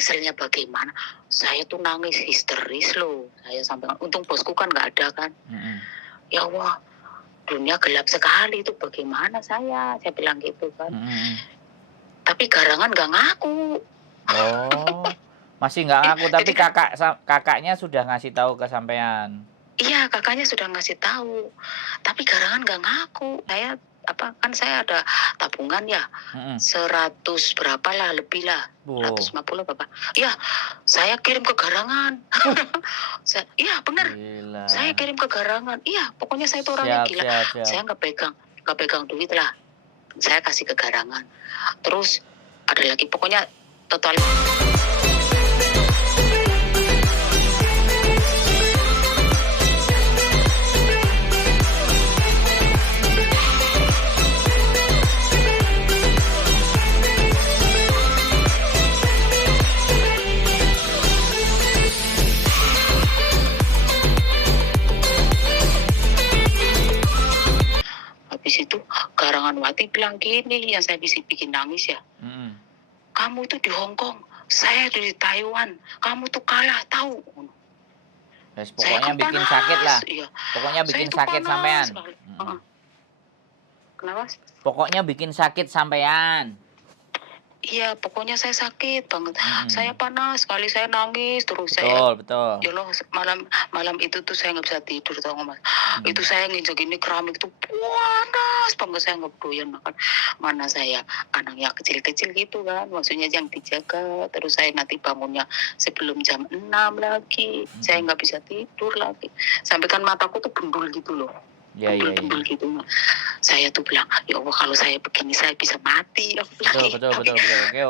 nyeselnya bagaimana, saya tuh nangis histeris loh. Saya sampai untung bosku kan nggak ada kan. Ya Allah, dunia gelap sekali itu bagaimana saya bilang gitu kan. Tapi Garangan nggak ngaku. Oh, masih nggak ngaku, tapi kakaknya sudah ngasih tahu ke sampean. Iya, kakaknya sudah ngasih tahu, tapi Garangan nggak ngaku. Saya ada tabungan ya, 100 berapa lah, lebih lah, 150 berapa. Ya, saya kirim ke Garangan. Iya benar, saya kirim ke Garangan. Iya, pokoknya saya itu orangnya gila. Saya nggak pegang duit lah, saya kasih ke Garangan. Terus ada lagi, pokoknya total. Habis itu Garanganwati bilang gini, yang saya bisa bikin nangis ya. Kamu itu di Hong Kong, saya di Taiwan, kamu tuh kalah tahu. Pokoknya bikin sakit lah. Iya. Pokoknya bikin sakit sampean. Kenapa? Pokoknya bikin sakit sampean. Iya, pokoknya saya sakit banget. Saya panas sekali, saya nangis terus. Betul. Ya Allah, malam itu tuh saya nggak bisa tidur, tau nggak Mas? Itu saya nginjek ini keramik tuh panas banget, saya nggak doyan makan. Mana saya anaknya kecil-kecil gitu kan, maksudnya yang dijaga. Terus saya nanti bangunnya sebelum jam 6 lagi, saya nggak bisa tidur lagi. Sampai kan mataku tuh bundul gitu loh. Bundul gitu. Saya tuh bilang, ya Allah, kalau saya begini saya bisa mati. Betul. Oke.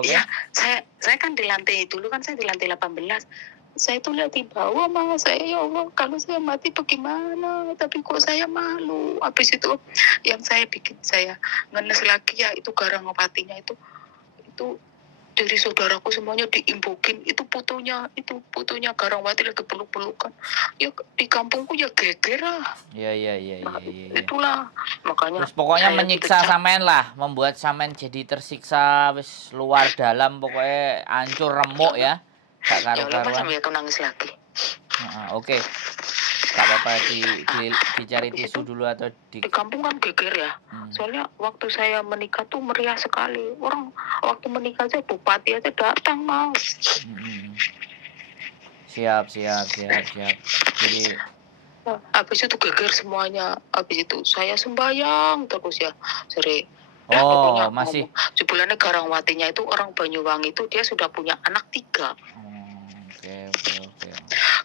Ya, saya kan di lantai dulu kan, saya di lantai 18. Saya tuh lihat di bawah, Mas. Saya, ya Allah, kalau saya mati bagaimana? Tapi kok saya malu. Habis itu yang saya bikin saya ngenes lagi ya, itu Garanganwatinya itu dari saudaraku semuanya diimbukin. Itu fotonya Garanganwati lagi peluk-pelukan. Ya di kampungku ya geger lah. Iya. Itulah makanya. Terus pokoknya menyiksa sampean lah, membuat sampean jadi tersiksa wis luar dalam, pokoknya hancur remuk ya. Gak karu-karuan. Sampai aku nangis lagi. Oke. Gak apa-apa, dicari tisu dulu atau di kampung kan geger ya. Soalnya waktu saya menikah tuh meriah sekali. Orang waktu menikah aja bupati aja datang, Mas. Siap. Jadi habis itu geger semuanya. Habis itu saya sembahyang terus ya, sore. Masih. Sebulannya Garanganwatinya itu orang Banyuwangi itu dia sudah punya anak 3. Oke.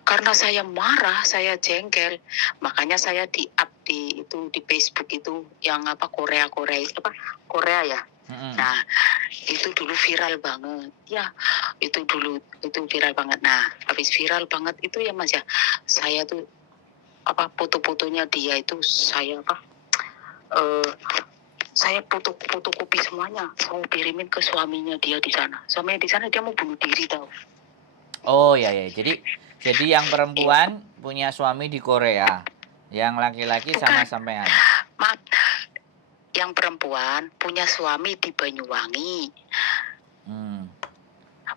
Karena saya marah, saya jengkel, makanya saya di-up di Facebook itu yang Korea ya. Nah, itu dulu viral banget. Ya, itu viral banget. Nah, habis viral banget itu ya Mas ya, saya tuh foto-fotonya dia itu saya fotokopi semuanya, saya kirimin ke suaminya dia di sana. Suaminya di sana dia mau bunuh diri tahu. Oh ya. Jadi yang perempuan punya suami di Korea, yang laki-laki sama sampean. Maaf, yang perempuan punya suami di Banyuwangi,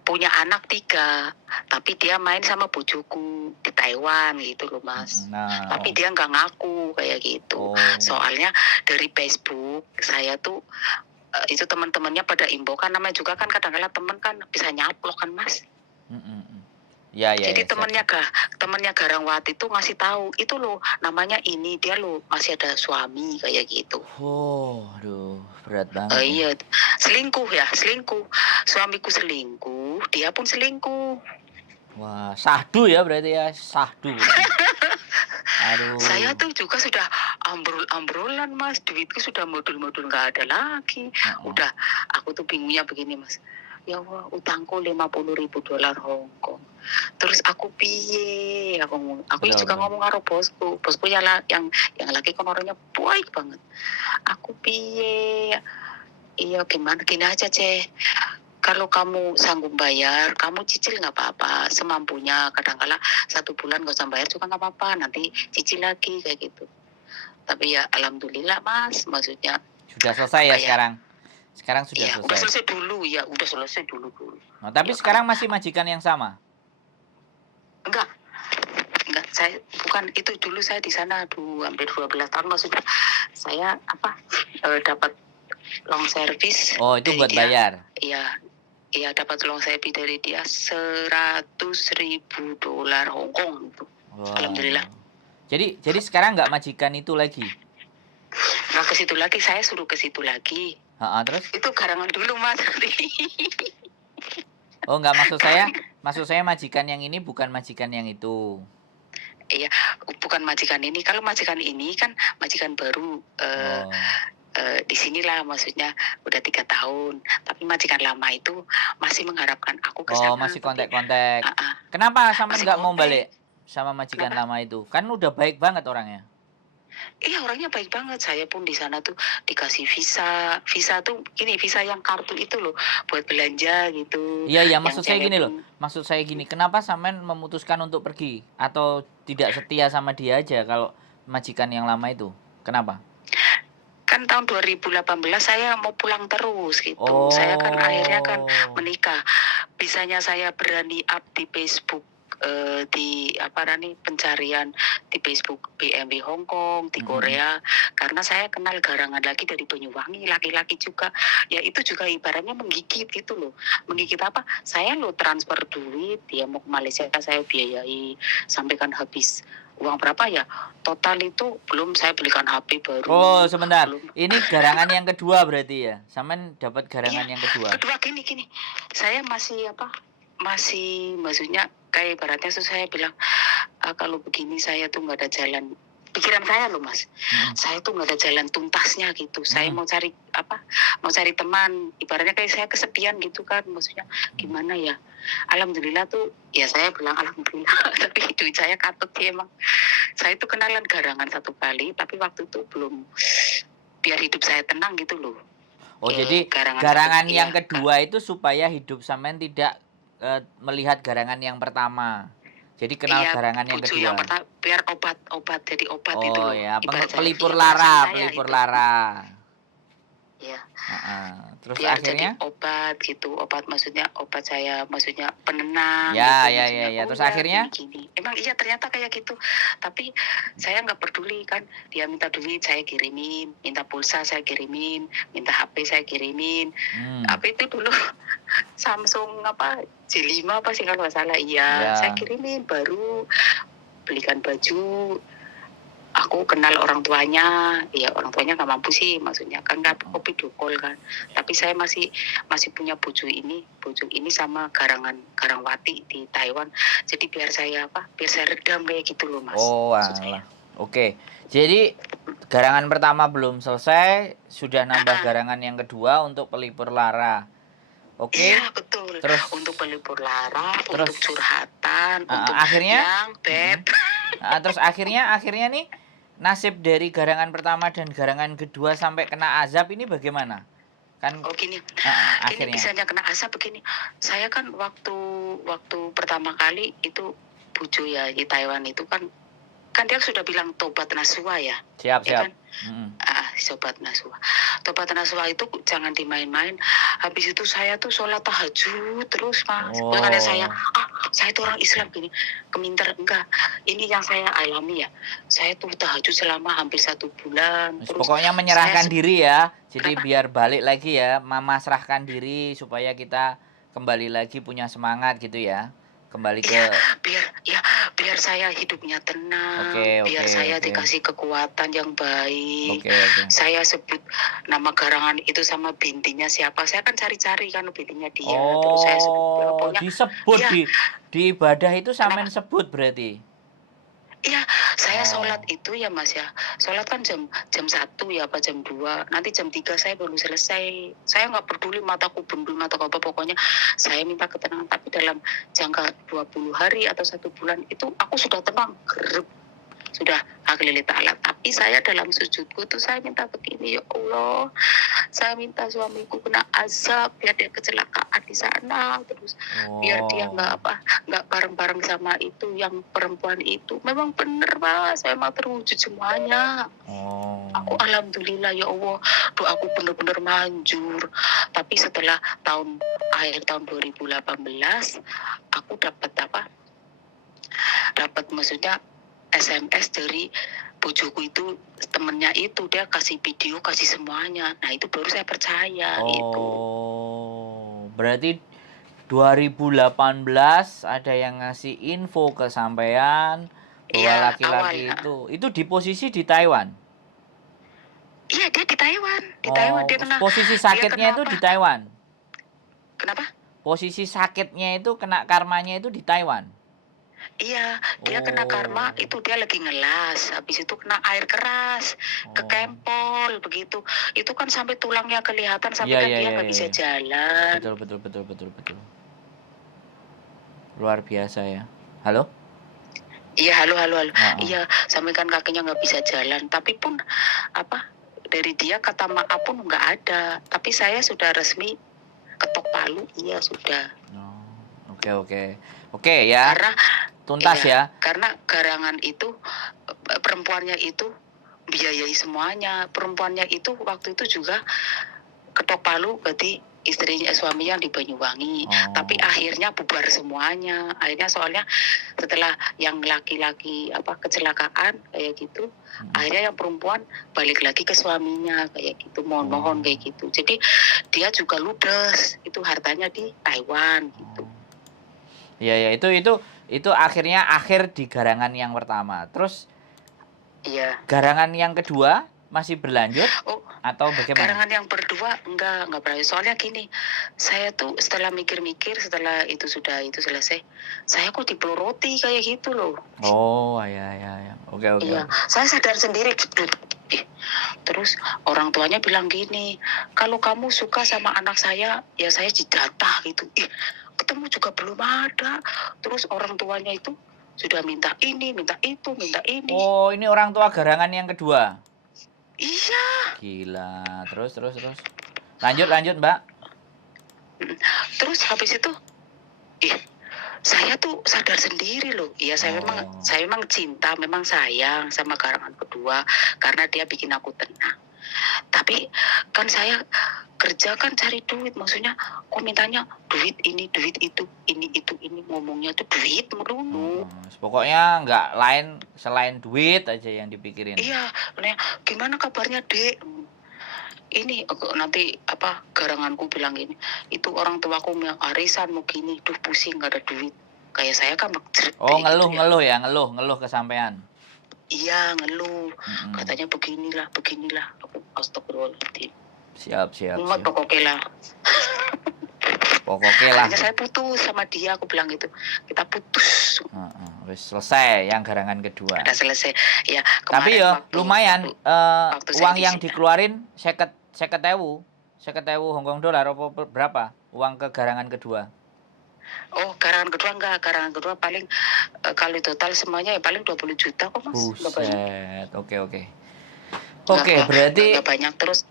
punya anak 3, tapi dia main sama bojoku di Taiwan gitu loh Mas. Tapi dia nggak ngaku kayak gitu. Soalnya dari Facebook saya tuh itu teman-temannya pada info kan, namanya juga kan kadang-kadang teman kan bisa nyaplok kan Mas. Ya. Jadi temannya Garanganwati tuh ngasih tahu, itu loh namanya ini, dia loh masih ada suami kayak gitu. Aduh, berat banget. Iya, selingkuh. Suamiku selingkuh, dia pun selingkuh. Wah, sahdu ya berarti ya, sahdu. Aduh. Saya tuh juga sudah ambrol-ambrolan Mas, duitku sudah modul-modul nggak ada lagi. Udah, aku tuh bingungnya begini Mas. Ya Allah, utangku $50.000 Hong Kong. Terus aku piye? Aku juga ngomong karo bosku yang laki kan orangnya baik banget. Aku piye? Iya gimana? Gini aja kalau kamu sanggup bayar, kamu cicil nggak apa-apa, semampunya. Kadang-kala 1 bulan nggak usah bayar juga nggak apa-apa, nanti cicil lagi kayak gitu. Tapi ya alhamdulillah Mas, maksudnya sudah selesai ya sekarang. Sekarang sudah Iya, udah selesai. selesai dulu ya, udah selesai dulu. Nah, tapi Ya kan? sekarang masih majikan yang sama? Enggak, saya bukan itu dulu saya di sana hampir 12 tahun maksudnya saya dapat long service Oh, itu dari buat dia. bayar? Iya dapat long service dari dia $100.000 Hong Kong itu. Wow. Alhamdulillah. Jadi sekarang nggak majikan itu lagi? Nggak ke situ lagi, saya suruh ke situ lagi. Terus? Itu garangan dulu Mas. Oh, nggak, maksud saya majikan yang ini bukan majikan yang itu. Iya, bukan majikan ini. Kalau majikan ini kan majikan baru. Di sinilah maksudnya udah 3 tahun. Tapi majikan lama itu masih mengharapkan aku ke sana. Oh, masih kontak-kontak. Uh-uh. Kenapa sampean Masih nggak mau kontak. balik sama majikan Kenapa? lama itu? Kan udah baik banget orangnya. Iya orangnya baik banget. Saya pun di sana tuh dikasih visa. Visa tuh ini visa yang kartu itu loh, buat belanja gitu. Iya, maksud saya cewek gini loh. pun- Maksud saya gini, kenapa sampean memutuskan untuk pergi atau tidak setia sama dia aja kalau majikan yang lama itu? Kenapa? Kan tahun 2018 saya mau pulang terus gitu. Oh. Saya kan akhirnya kan menikah. Bisanya saya berani up di Facebook di pencarian di Facebook BMW Hong Kong di Korea karena saya kenal garangan lagi dari Banyuwangi, laki-laki juga ya, itu juga ibaratnya menggigit gitu loh. Menggigit apa, saya lo transfer duit, dia mau ke Malaysia saya biayai sampai kan habis uang berapa ya, total itu belum saya belikan HP baru. Oh, sebentar, belum. ini garangan yang kedua berarti ya, sampean dapat garangan yang kedua. Kedua gini saya masih maksudnya kayak ibaratnya tuh saya bilang kalau begini saya tuh nggak ada jalan, pikiran saya loh Mas, saya tuh nggak ada jalan tuntasnya gitu. Saya mau cari teman, ibaratnya kayak saya kesepian gitu kan, maksudnya gimana ya. Alhamdulillah tuh ya, saya bilang alhamdulillah tapi duit saya katut sih emang. Saya tuh kenalan garangan 1 kali tapi waktu itu belum, biar hidup saya tenang gitu loh. Oh, jadi garangan yang kedua itu supaya hidup sampean tidak melihat garangan yang pertama. Jadi kenal garangan yang kedua. Yang pertama, biar obat jadi obat itu loh. Oh ya, pelipur itu. lara. Iya. Terus biar akhirnya jadi obat gitu, obat maksudnya obat saya maksudnya penenang. Ya, gitu, ya. Terus akhirnya? Gini. Emang iya ternyata kayak gitu. Tapi saya nggak peduli kan. Dia minta duit saya kirimin, minta pulsa saya kirimin, minta HP saya kirimin. Apa itu dulu Samsung J5 apa sih kalau nggak salah. Iya, saya kirimin, baru belikan baju. Aku kenal orang tuanya, ya orang tuanya nggak mampu sih, maksudnya kan nggak video call kan. Tapi saya masih punya bojo ini sama Garangwati di Taiwan. Jadi biar saya redam kayak gitu loh Mas. Oh alah, oke. Jadi garangan pertama belum selesai, sudah nambah garangan yang kedua untuk pelipur lara. Oke. Iya betul. Terus untuk pelipur lara, untuk curhatan, untuk akhirnya yang beb. Terus akhirnya nih nasib dari garangan pertama dan garangan kedua sampai kena azab ini bagaimana? Kan gini. Akhirnya. Ini bisanya kena azab begini. Saya kan waktu pertama kali itu bojo ya di Taiwan itu kan dia sudah bilang tobat nasuha ya. Siap. Kan? Tobat nasuha itu jangan dimain-main. Habis itu saya tuh sholat tahajud terus Mas. Makanya saya tuh orang Islam gini, keminter enggak. Ini yang saya alami ya. Saya tuh tahajud selama hampir 1 bulan. Terus pokoknya menyerahkan diri ya. Jadi biar balik lagi ya, mama serahkan diri supaya kita kembali lagi punya semangat gitu ya. Kembali ke biar saya hidupnya tenang, biar saya dikasih kekuatan yang baik. Saya sebut nama garangan itu sama bintinya siapa, saya kan cari-cari kan bintinya dia. Terus saya sebut pokoknya disebut di ibadah itu sampean sebut berarti. Iya, saya sholat itu ya Mas ya. Sholat kan jam 1 ya apa jam 2. Nanti jam 3 saya baru selesai. Saya nggak peduli mataku bendul atau apa, pokoknya saya minta ketenangan. Tapi dalam jangka 20 hari atau 1 bulan itu aku sudah tenang. sudah hak lillahi ta'ala. Tapi saya dalam sujudku tuh saya minta begini, ya Allah, saya minta suamiku kena azab biar dia kecelakaan di sana, terus biar dia nggak bareng-bareng sama itu yang perempuan itu. Memang bener Mas, memang terwujud semuanya. Aku alhamdulillah ya Allah, doaku bener-bener manjur. Tapi setelah akhir tahun 2018 aku dapat maksudnya SMS dari bojoku itu, temennya itu, dia kasih video, kasih semuanya. Nah itu baru saya percaya itu. Berarti 2018 ada yang ngasih info ke sampean bahwa laki-laki itu di posisi di Taiwan. Iya, dia di Taiwan. Di Taiwan dia kena. Posisi sakitnya itu di Taiwan. Kenapa? Posisi sakitnya itu kena karmanya itu di Taiwan. Iya, dia kena karma itu, dia lagi ngelas, habis itu kena air keras, kekempol begitu. Itu kan sampai tulangnya kelihatan, sampai dia nggak bisa jalan. Betul. Luar biasa ya. Halo? Iya, halo. Iya, sampai kan kakinya nggak bisa jalan. Tapi pun dari dia kata maaf pun nggak ada. Tapi saya sudah resmi ketok palu, iya sudah. Oke ya. Karena tuntas ya. Karena garangan itu perempuannya itu biayai semuanya. Perempuannya itu waktu itu juga ketok palu, berarti suaminya di Banyuwangi. Tapi akhirnya bubar semuanya. Akhirnya soalnya setelah yang laki-laki kecelakaan kayak gitu, akhirnya yang perempuan balik lagi ke suaminya kayak gitu, mohon kayak gitu. Jadi dia juga ludes, itu hartanya di Taiwan gitu. Iya, itu akhir di garangan yang pertama. Terus garangan yang kedua masih berlanjut atau bagaimana? Garangan yang kedua enggak berlanjut. Soalnya gini, saya tuh setelah mikir-mikir, setelah itu selesai, saya kok dipeloroti kayak gitu loh. Ya. Oke. Iya, saya sadar sendiri gitu. Terus orang tuanya bilang gini, kalau kamu suka sama anak saya, ya saya didata gitu. Ketemu juga belum ada. Terus orang tuanya itu sudah minta ini, minta itu, minta ini. Ini orang tua garangan yang kedua. Iya. Gila. Terus. Lanjut, Mbak. Terus habis itu, saya tuh sadar sendiri loh. Iya, saya memang cinta, memang sayang sama garangan kedua karena dia bikin aku tenang. Tapi kan saya kerja kan cari duit, maksudnya kok mintanya duit ini, duit itu, ini ngomongnya tuh duit melulu. Pokoknya nggak lain selain duit aja yang dipikirin. Iya, gimana kabarnya Dek? Ini nanti garanganku bilang gini, itu orang tuaku yang arisan mau gini, duh pusing nggak ada duit. Kayak saya kan ngeluh kesampean. Iya, ngeluh. Katanya beginilah. Aku astagfirullahaladzim. Siap. Pokoknya lah. Saya putus sama dia, aku bilang gitu. Kita putus. Selesai yang garangan kedua. Udah selesai. Ya, tapi ya lumayan uang yang dikeluarin 50.000 Hongkong dolar apa berapa uang ke garangan kedua? Garangan kedua enggak. Garangan kedua paling kalau total semuanya ya paling 20 juta kok, Mas. Buset. Oke, berarti enggak banyak terus.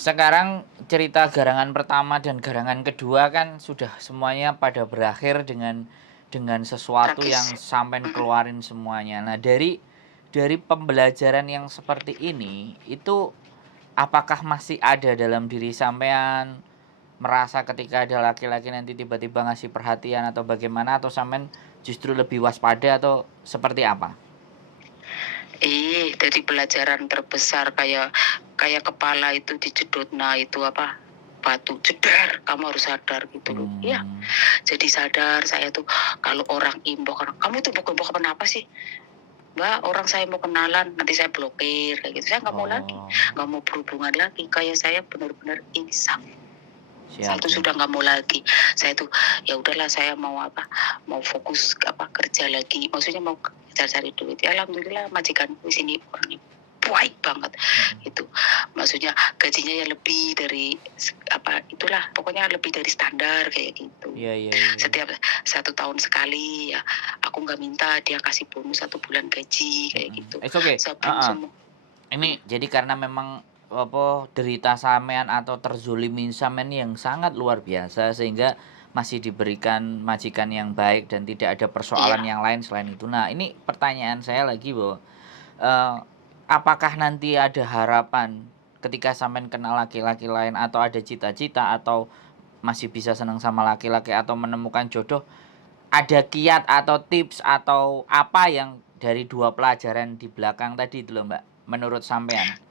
Sekarang cerita garangan pertama dan garangan kedua kan sudah semuanya pada berakhir dengan sesuatu yang sampai keluarin semuanya. Nah, dari pembelajaran yang seperti ini itu apakah masih ada dalam diri sampean merasa ketika ada laki-laki nanti tiba-tiba ngasih perhatian atau bagaimana, atau sampean justru lebih waspada atau seperti apa? Dari pelajaran terbesar kayak kepala itu dijedot, nah itu batu jedar, kamu harus sadar gitu loh. Iya. Jadi sadar saya tuh kalau orang inbox, kamu tuh imbok kenapa sih? Mbak, orang saya mau kenalan, nanti saya blokir kayak gitu. Saya nggak mau lagi, nggak mau berhubungan lagi. Kayak saya benar-benar insaf. Satu sudah nggak mau lagi. Saya tuh ya udahlah, saya mau fokus kerja lagi. Maksudnya mau cari duit. Ya, alhamdulillah majikanku di sini orangnya baik banget. Mm-mm. Itu maksudnya gajinya ya lebih dari itulah, pokoknya lebih dari standar kayak gitu. Iya. Setiap 1 tahun sekali ya aku nggak minta dia kasih bonus 1 bulan gaji kayak gitu. It's okay. Sebelum semua Ini jadi karena memang apa derita sampean atau terzolimi sampean yang sangat luar biasa sehingga masih diberikan majikan yang baik dan tidak ada persoalan Iya. yang lain selain itu. Nah, ini pertanyaan saya lagi bahwa apakah nanti ada harapan ketika sampean kenal laki-laki lain atau ada cita-cita atau masih bisa senang sama laki-laki atau menemukan jodoh, ada kiat atau tips atau apa yang dari 2 pelajaran di belakang tadi itu loh, Mbak, menurut sampean?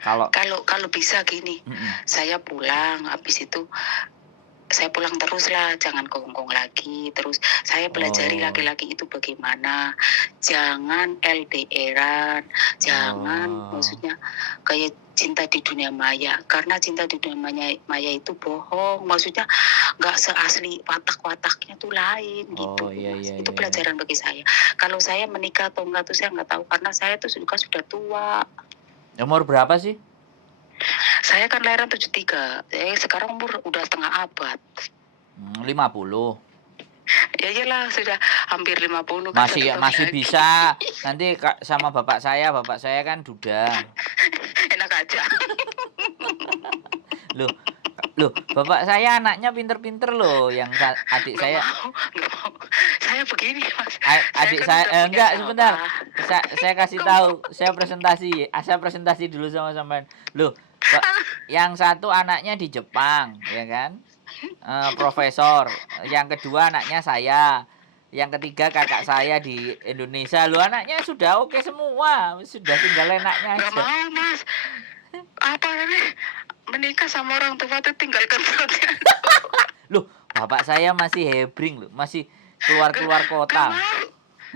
Kalau Kalau bisa gini, saya pulang, habis itu saya pulang terus lah, jangan ke Hongkong lagi. Terus saya pelajari laki-laki itu bagaimana, jangan LDR-an, jangan maksudnya kayak cinta di dunia maya. Karena cinta di dunia maya itu bohong, maksudnya nggak seasli watak-wataknya tuh lain gitu. Iya. Itu pelajaran bagi saya. Kalau saya menikah atau enggak tuh saya nggak tahu, karena saya tuh sudah tua. Umur berapa sih? Saya kan lahiran 73. Sekarang umur udah setengah abad. 50. Ya iyalah, sudah hampir 50 kan. Masih bisa. Nanti sama bapak saya kan duda. Enak aja. Loh, bapak saya anaknya pinter-pinter loh, yang adik saya. Nggak mau. Saya begini, Mas. Adik saya enggak, sebentar. Saya kasih tahu, saya presentasi dulu sama sampean. Loh, yang satu anaknya di Jepang, ya kan? Profesor. Yang kedua anaknya saya. Yang ketiga kakak saya di Indonesia. Loh, anaknya sudah oke semua. Sudah tinggal enaknya aja. Nggak mau, Mas. Apa namanya? Menikah sama orang tua itu tinggalkan saja. Loh, bapak saya masih hebring loh, masih keluar kota. Nggak mau.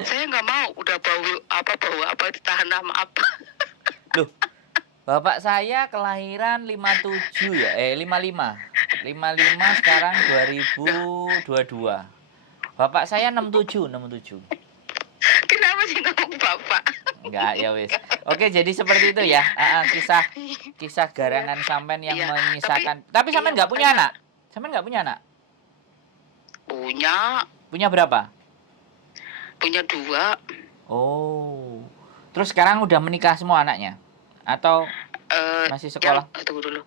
Saya nggak mau, udah bau apa ditahan sama apa. Loh, bapak saya kelahiran 57 ya, 55 sekarang 2022. Bapak saya 67. Kenapa sih ngomong bapak? Enggak, ya wis. Oke, jadi seperti itu ya. Kisah garangan sampean yang menyisakan. Tapi sampean nggak punya anak? Sampean nggak punya anak? Punya. Punya berapa? Punya 2. Oh. Terus sekarang udah menikah semua anaknya? Atau masih sekolah? Tunggu dulu.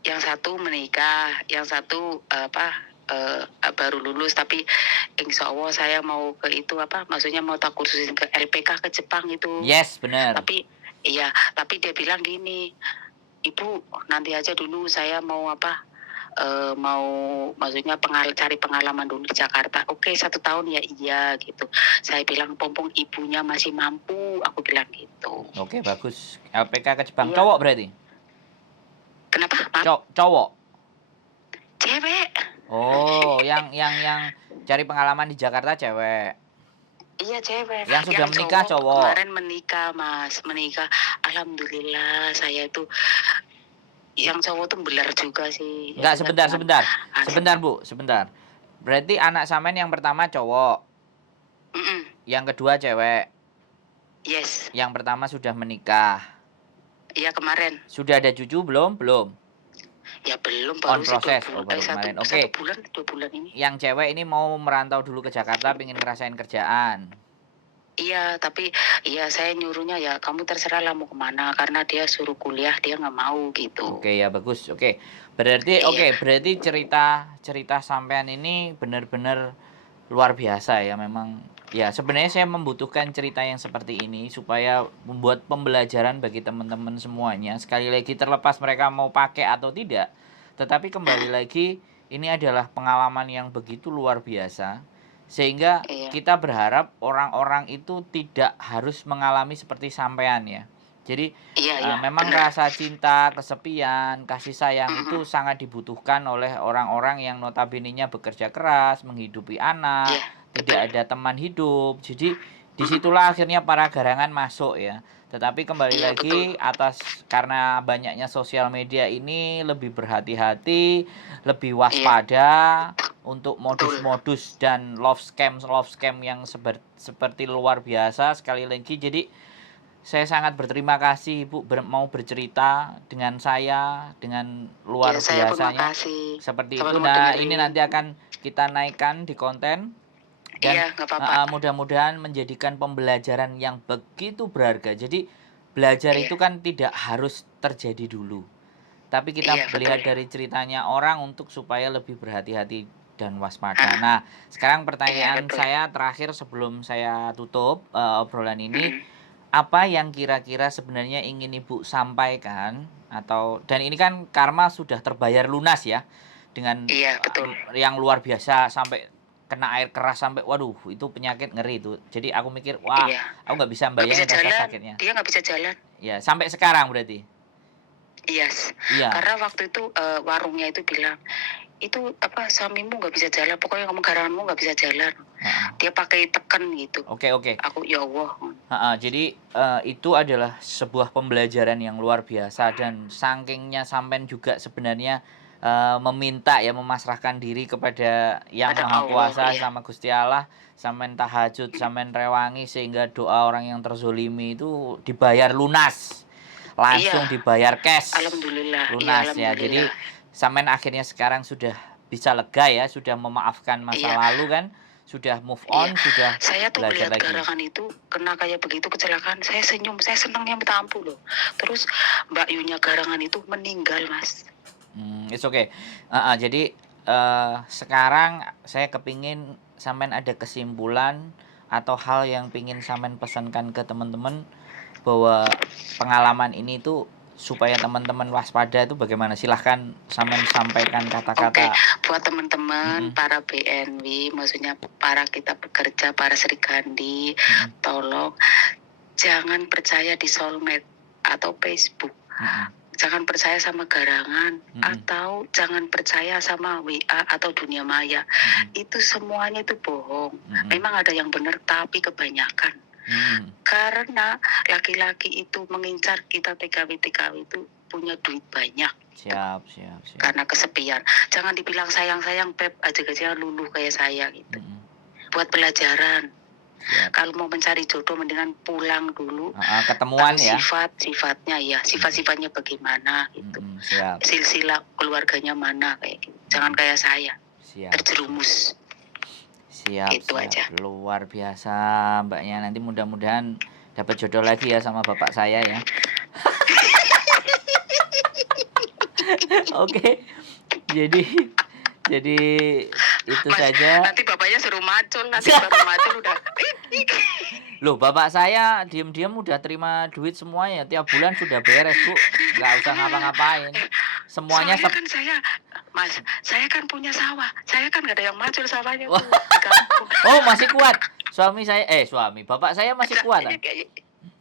Yang satu menikah, yang satu baru lulus, tapi insya Allah saya mau ke itu maksudnya mau tak kursusin ke LPK ke Jepang itu. Yes, benar. Tapi dia bilang gini, Ibu nanti aja dulu, saya mau mau maksudnya cari pengalaman dulu di Jakarta. Oke, 1 tahun ya iya gitu. Saya bilang pompong ibunya masih mampu, aku bilang gitu. Oke, bagus. LPK ke Jepang. Cowok berarti? Kenapa? Cowok. Cewek. Oh, yang cari pengalaman di Jakarta cewek. Iya, cewek. Yang sudah menikah cowok. Kemarin menikah, Mas. Alhamdulillah, saya itu yang cowok tuh belar juga sih. Enggak, sebentar. Sebentar, Bu, sebentar. Berarti anak sampean yang pertama cowok. Yang kedua cewek. Yes. Yang pertama sudah menikah. Iya, kemarin. Sudah ada cucu belum? Ya belum, baru proses. Baru kemarin. Oke. 2 bulan ini. Yang cewek ini mau merantau dulu ke Jakarta, pengen ngerasain kerjaan. Iya, tapi saya nyuruhnya ya kamu terserah lah mau kemana, karena dia suruh kuliah dia nggak mau gitu. Oke, ya bagus. Oke. Berarti cerita sampean ini benar-benar luar biasa ya memang. Ya, sebenarnya saya membutuhkan cerita yang seperti ini supaya membuat pembelajaran bagi teman-teman semuanya. Sekali lagi terlepas mereka mau pakai atau tidak, tetapi kembali lagi ini adalah pengalaman yang begitu luar biasa. Sehingga kita berharap orang-orang itu tidak harus mengalami seperti sampean ya. Jadi memang rasa cinta, kesepian, kasih sayang itu sangat dibutuhkan oleh orang-orang yang notabene-nya bekerja keras, menghidupi anak, tidak ada teman hidup. Jadi disitulah akhirnya para garangan masuk ya. Tetapi kembali lagi karena banyaknya sosial media ini lebih berhati-hati, lebih waspada untuk modus-modus dan love scam yang seperti luar biasa sekali lagi. Jadi Saya sangat berterima kasih Ibu mau bercerita dengan saya dengan Ya, luar saya pun biasanya makasih seperti itu. sama-sama Nah, ini dengerin. nanti akan kita naikkan di konten dan Iya, nggak apa-apa. mudah-mudahan menjadikan pembelajaran yang begitu berharga. Jadi belajar Iya, itu kan tidak harus terjadi dulu, tapi kita iya betul. melihat dari ceritanya orang untuk supaya lebih berhati-hati dan waspada. Ah, Nah, sekarang iya pertanyaan betul. saya terakhir sebelum saya tutup obrolan ini, Mm-mm. apa yang kira-kira sebenarnya ingin Ibu sampaikan atau dan ini kan karma sudah terbayar lunas ya dengan Iya betul. yang luar biasa sampai kena air keras sampai waduh itu penyakit ngeri itu. Jadi aku mikir wah Iya, aku nggak bisa nggak bisa bayangin rasa jalan. sakitnya. Dia nggak bisa jalan. Ya sampai sekarang berarti. Yes, Iya. karena waktu itu warungnya itu bilang itu apa suamimu nggak bisa jalan, pokoknya kamu garanganmu nggak bisa jalan. Heeh. Dia pakai tekan gitu. Oke. Aku ya Allah. Jadi itu adalah sebuah pembelajaran yang luar biasa dan sakingnya sampean juga sebenarnya meminta ya memasrahkan diri kepada Yang Pada Maha Allah, Kuasa iya. sama Gusti Allah, sampean tahajud, sampean rewangi sehingga doa orang yang terzolimi itu dibayar lunas. Iya, Langsung dibayar cash. alhamdulillah. Iya, Lunas ya. alhamdulillah. Jadi sampean akhirnya sekarang sudah bisa lega ya, sudah memaafkan masa Iya, lalu kan, sudah move iya. on, sudah Saya tuh belajar melihat lagi. garangan itu kena kayak begitu kecelakaan, saya senyum, saya senangnya minta ampun loh. Terus Mbak Yunya garangan itu meninggal, Mas. It's okay. Jadi sekarang saya kepingin sampean ada kesimpulan atau hal yang pingin sampean pesankan ke teman-teman bahwa pengalaman ini tuh supaya teman-teman waspada itu bagaimana? Silahkan sampean sampaikan Oke, kata-kata. buat teman-teman Mm-mm. para BNW, maksudnya para kita pekerja, para Serikandi, Mm-mm. tolong jangan percaya di soulmate atau Facebook. Mm-mm. Jangan percaya sama garangan Mm-mm. atau jangan percaya sama WA atau dunia maya. Mm-mm. Itu semuanya itu bohong. Mm-mm. Memang ada yang benar tapi kebanyakan. Mm-mm. Karena laki-laki itu mengincar kita TKW itu punya duit banyak. Siap. Karena kesepian. Jangan dibilang sayang-sayang Pep aja luluh kayak saya gitu. Mm-mm. Buat pelajaran. Siap. Kalau mau mencari jodoh mendingan pulang dulu. Ketemuan tahu ya. Sifat-sifatnya ya, sifat-sifatnya bagaimana gitu. Siap. Silsilah keluarganya mana kayak gitu. Jangan kayak saya. Siap. Terjerumus. Siap. Aja. Luar biasa Mbaknya. Nanti mudah-mudahan dapat jodoh lagi ya sama bapak saya ya. Oke. Jadi itu Mas, saja. nanti bapaknya suruh macul, nanti baru macul udah. Loh, bapak saya diam-diam udah terima duit semuanya. Tiap bulan sudah beres, Bu. Nggak usah ngapa-ngapain. Semuanya kan saya kan punya sawah. Saya kan nggak ada yang macul sawahnya. Oh, masih kuat. Bapak saya masih kuat.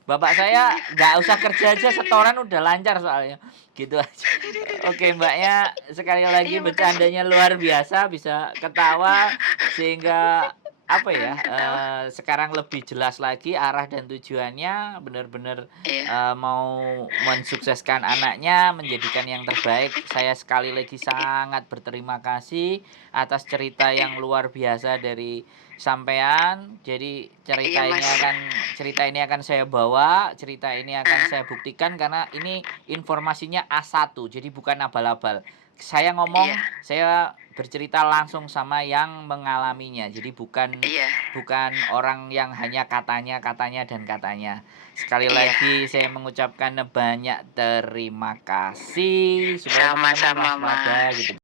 Bapak saya nggak usah kerja aja setoran udah lancar soalnya. Gitu aja. Oke, Mbaknya sekali lagi bercandanya luar biasa, bisa ketawa sehingga sekarang lebih jelas lagi arah dan tujuannya benar-benar mau mensukseskan anaknya menjadikan yang terbaik. Saya sekali lagi sangat berterima kasih atas cerita yang luar biasa dari sampean. Jadi cerita ini akan saya bawa, cerita ini akan saya buktikan karena ini informasinya A1, jadi bukan abal-abal. Saya ngomong, saya bercerita langsung sama yang mengalaminya. Jadi bukan orang yang hanya katanya. Sekali lagi saya mengucapkan banyak terima kasih supaya teman-teman waspada gitu.